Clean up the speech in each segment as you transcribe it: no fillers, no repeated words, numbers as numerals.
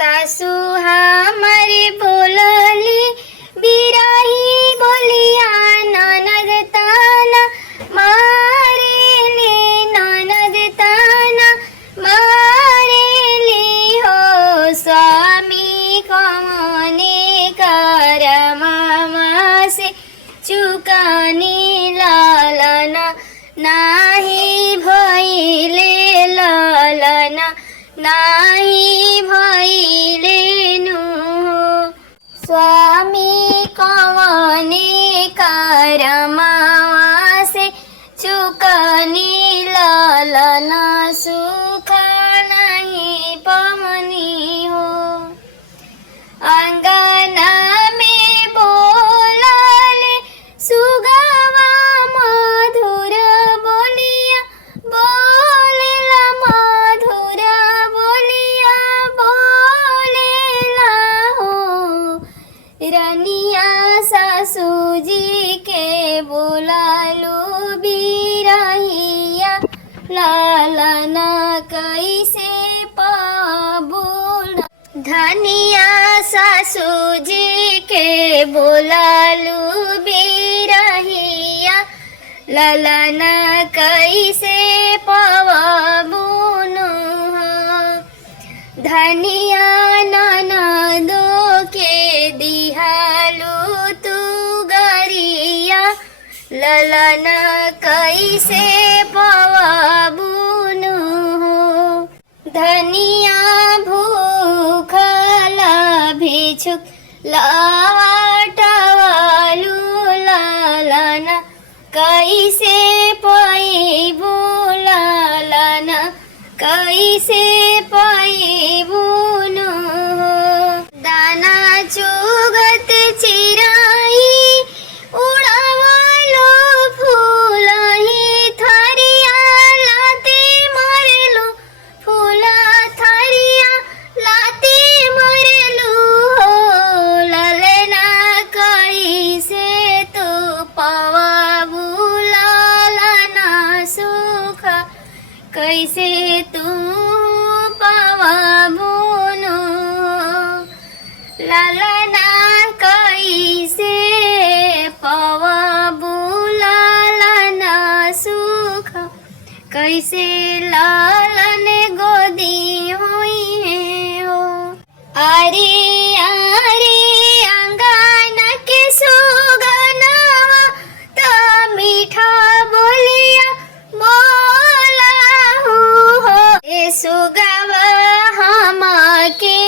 सासू हमारी बोलली बिराही बोलिया ननद ताना मारेली ननद ताना मारेली हो स्वामी कमने कर मामा से चुकानी लालना नाही भइले लालना नाही भइले नु स्वामी कवने कर मामा से चुकानी लालना सुख नहीं पमनी हो अंगना में बोलाले सुगवा मधुर बोलिया बोलेला मधुर बोलिया बोलेला हो रनिया सासू जी के बोलालू बिरहिया लालना कैसे पाबोला धनिया सासू जी के बोलालू बिरहिया लालना कैसे पाबोनु धनिया ननदो के दिहालू तू गरिया लालना कैसे पाबोनु धनिया भूखला भिक्षुक लाटवालू लालना कैसे पैबू लालना कैसे पैबुनु दाना चुगत चिराई उड़ावलो फूलही थरिया लाते मरलो फूला थरिया लाते मरलू हो ललना कैसे तू पवाबू लालना सुख कैसे तू पवाबुनु लालना कैसे पवाबू लालना सुख कैसे लालन गोदी हुई है हो अरे अरे अंगना के सुगनवा तो मीठा बोलिया बोला हो ए सुगवा हम के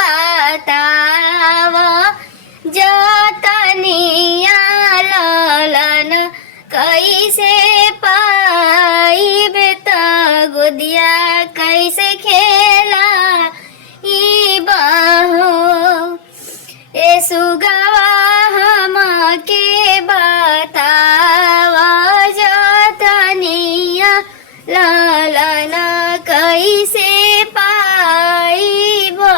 बतावा जतनिया लालन कैसे पाइबे त गोदिया कैसे खेला ई बहो ए सुगवा हम के बतावा जतनिया लालना कैसे पाइबो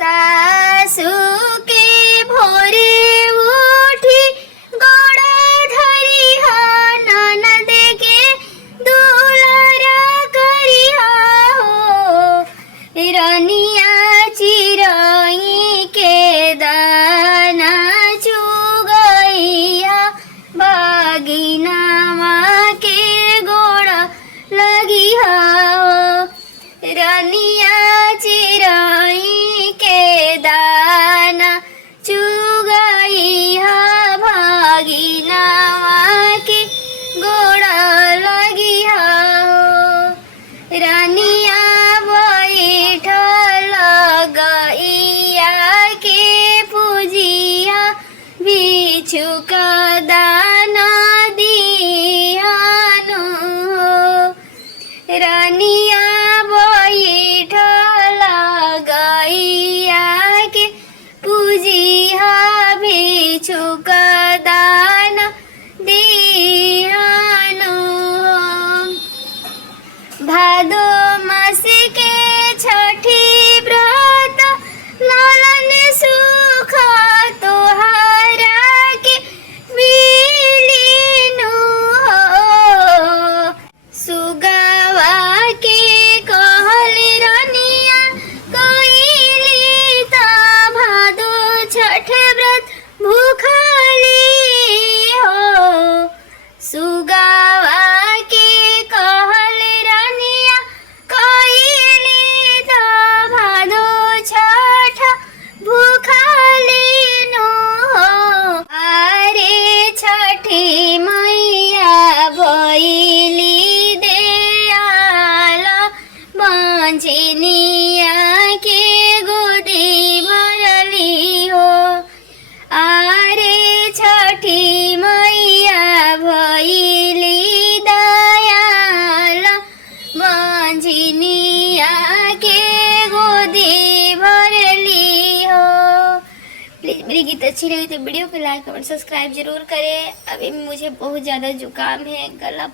सासू के भोरे उठी गोड़ धरिहा ननद के दुलारा करिहा हो रनिया चिरई के दाना चुगैया बागिना के गोड़ लगी हो रनिया चिरई के दाना चुगई हा भागिना के गोड़ लगी हो रनिया बैठल गैया बांझनिया के गोदी भरली हो। आरे छठी मैया भइली दयाल, बांझनिया के गोदी भरली हो। प्लीज़ मेरी गीत अच्छी लगी तो वीडियो को लाइक कमेंट सब्सक्राइब जरूर करें। अभी मुझे बहुत ज़्यादा जुकाम है, गला